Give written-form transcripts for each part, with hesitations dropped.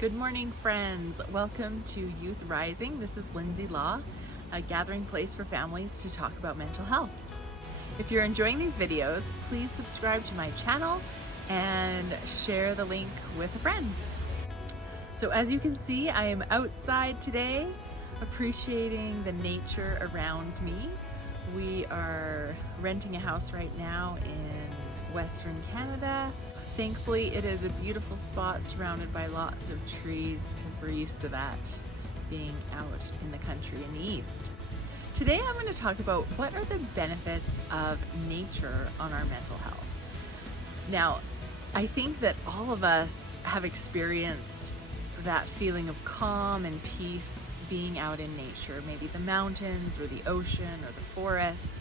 Good morning, friends. Welcome to Youth Rising. This is Lindsay Law, a gathering place for families to talk about mental health. If you're enjoying these videos, please subscribe to my channel and share the link with a friend. So as you can see, I am outside today, appreciating the nature around me. We are renting a house right now in Western Canada. Thankfully, it is a beautiful spot surrounded by lots of trees because we're used to that being out in the country in the east. Today, I'm going to talk about what are the benefits of nature on our mental health. Now, I think that all of us have experienced that feeling of calm and peace being out in nature, maybe the mountains or the ocean or the forest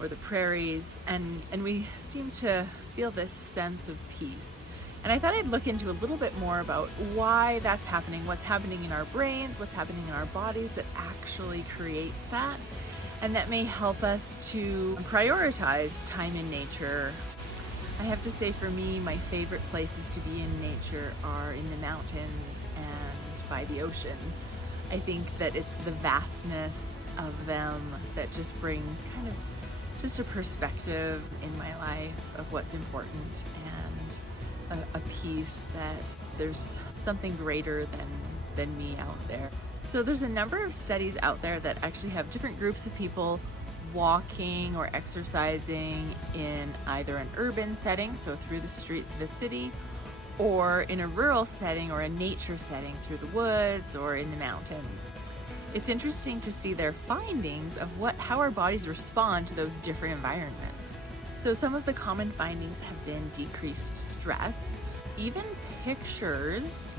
or the prairies, and we seem to feel this sense of peace. And I thought I'd look into a little bit more about why that's happening, what's happening in our brains, what's happening in our bodies that actually creates that, and that may help us to prioritize time in nature. I have to say, for me, my favorite places to be in nature are in the mountains and by the ocean. I think that it's the vastness of them that just brings kind of just a perspective in my life of what's important and a peace that there's something greater than me out there. So there's a number of studies out there that actually have different groups of people walking or exercising in either an urban setting, so through the streets of a city, or in a rural setting or a nature setting through the woods or in the mountains. It's interesting to see their findings of how our bodies respond to those different environments. So some of the common findings have been decreased stress. Even pictures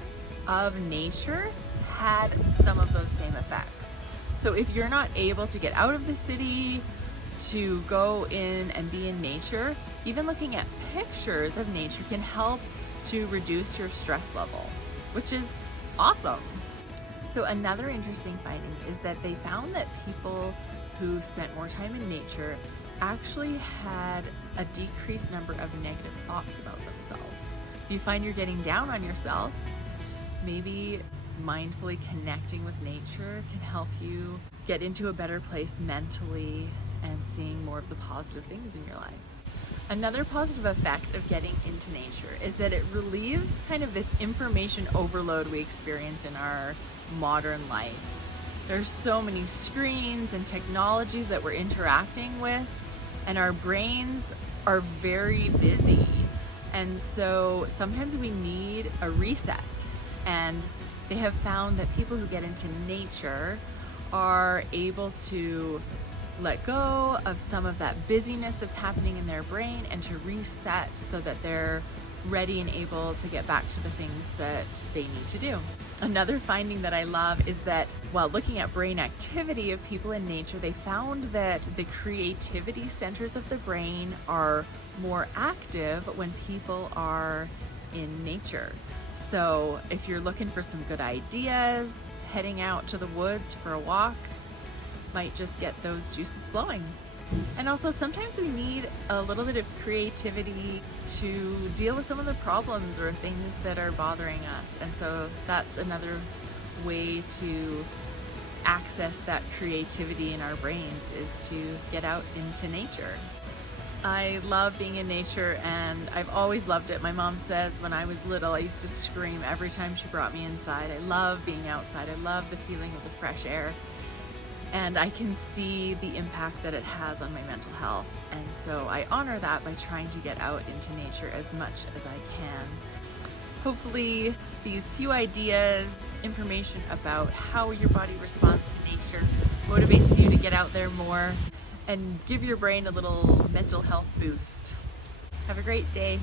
of nature had some of those same effects. So if you're not able to get out of the city to go in and be in nature, even looking at pictures of nature can help to reduce your stress level, which is awesome. So another interesting finding is that they found that people who spent more time in nature actually had a decreased number of negative thoughts about themselves. If you find you're getting down on yourself, maybe mindfully connecting with nature can help you get into a better place mentally and seeing more of the positive things in your life. Another positive effect of getting into nature is that it relieves kind of this information overload we experience in our modern life. There's so many screens and technologies that we're interacting with, and our brains are very busy. And so sometimes we need a reset. And they have found that people who get into nature are able to let go of some of that busyness that's happening in their brain and to reset so that they're ready and able to get back to the things that they need to do. Another finding that I love is that while looking at brain activity of people in nature, they found that the creativity centers of the brain are more active when people are in nature. So if you're looking for some good ideas, heading out to the woods for a walk might just get those juices flowing. And also sometimes we need a little bit of creativity to deal with some of the problems or things that are bothering us. And so that's another way to access that creativity in our brains, is to get out into nature. I love being in nature, and I've always loved it. My mom says when I was little, I used to scream every time she brought me inside. I love being outside. I love the feeling of the fresh air. And I can see the impact that it has on my mental health. And so I honor that by trying to get out into nature as much as I can. Hopefully these few ideas, information about how your body responds to nature motivates you to get out there more and give your brain a little mental health boost. Have a great day.